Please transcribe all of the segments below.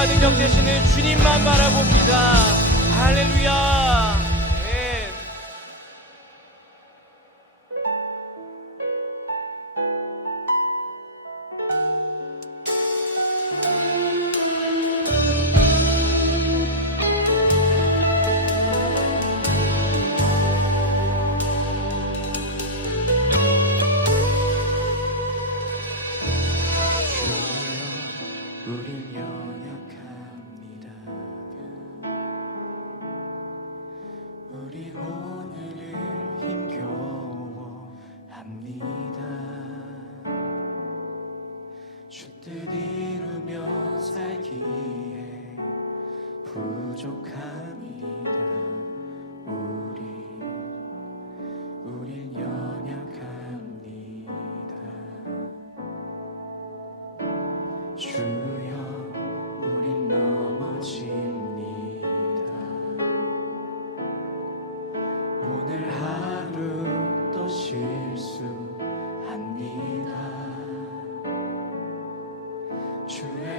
모든 영 되시는 주님만 바라봅니다. 할렐루야. 우리 오늘을 힘겨워합니다. 주뜻 이루며 살기에 부족한 주의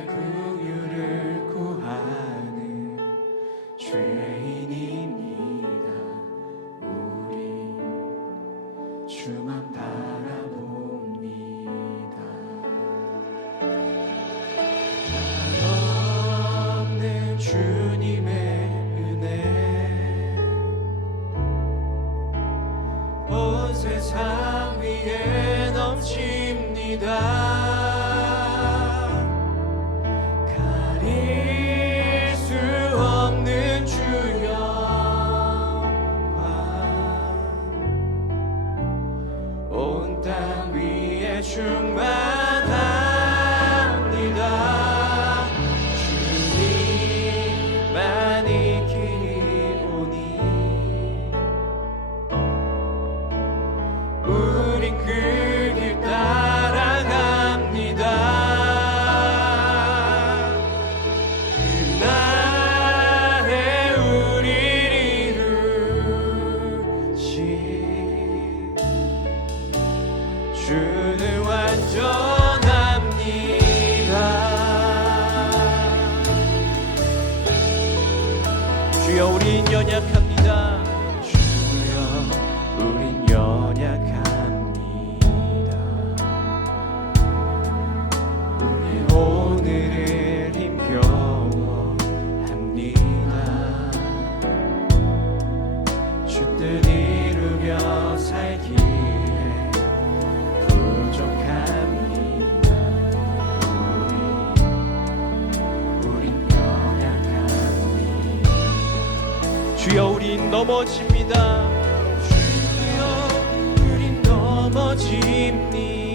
nhỏ nhặt 주여 우린 넘어집니다. 주여 우린 넘어집니다.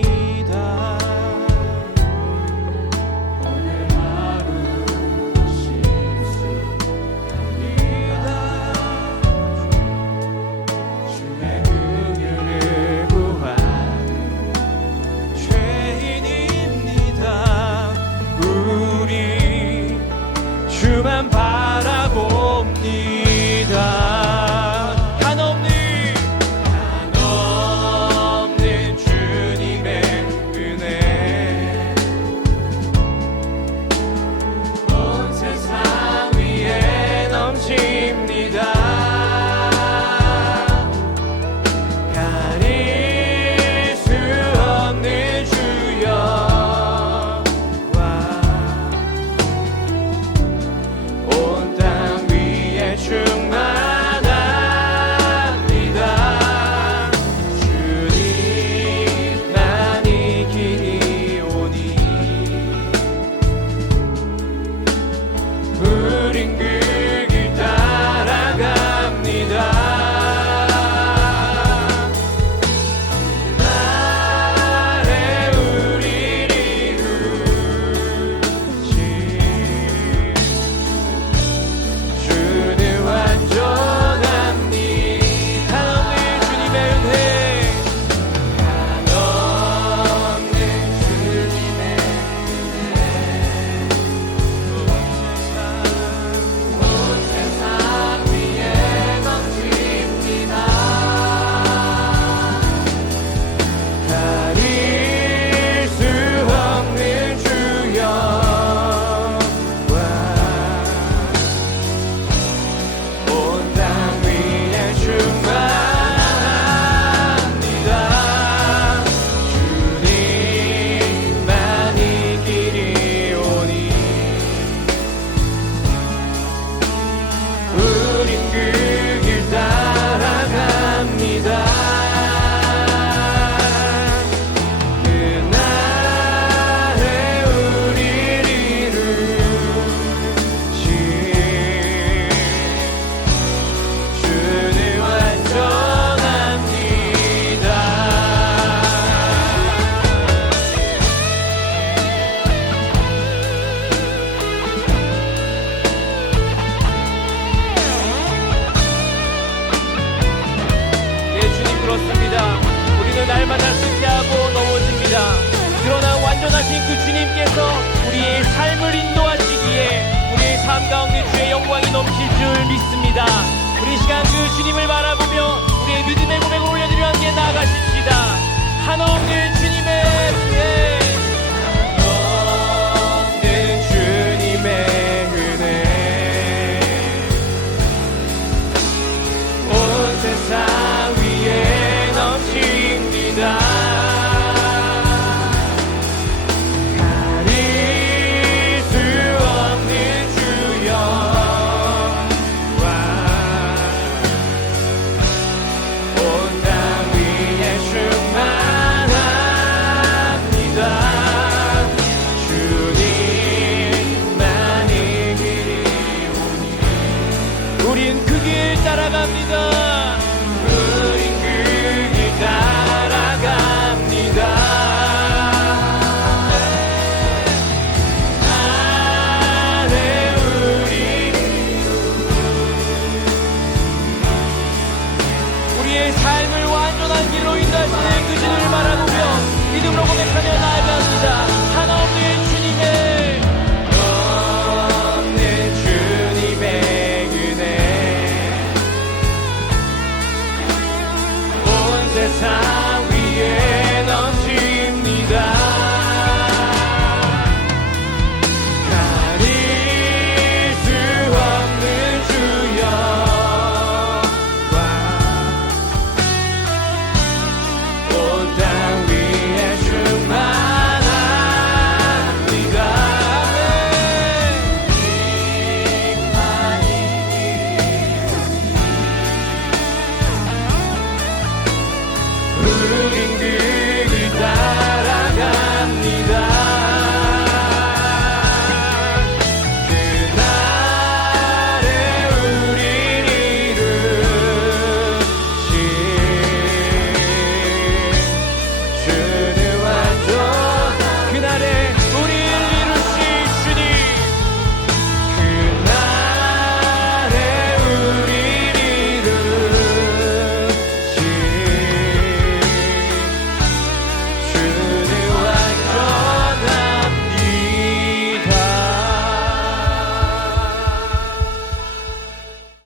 this time.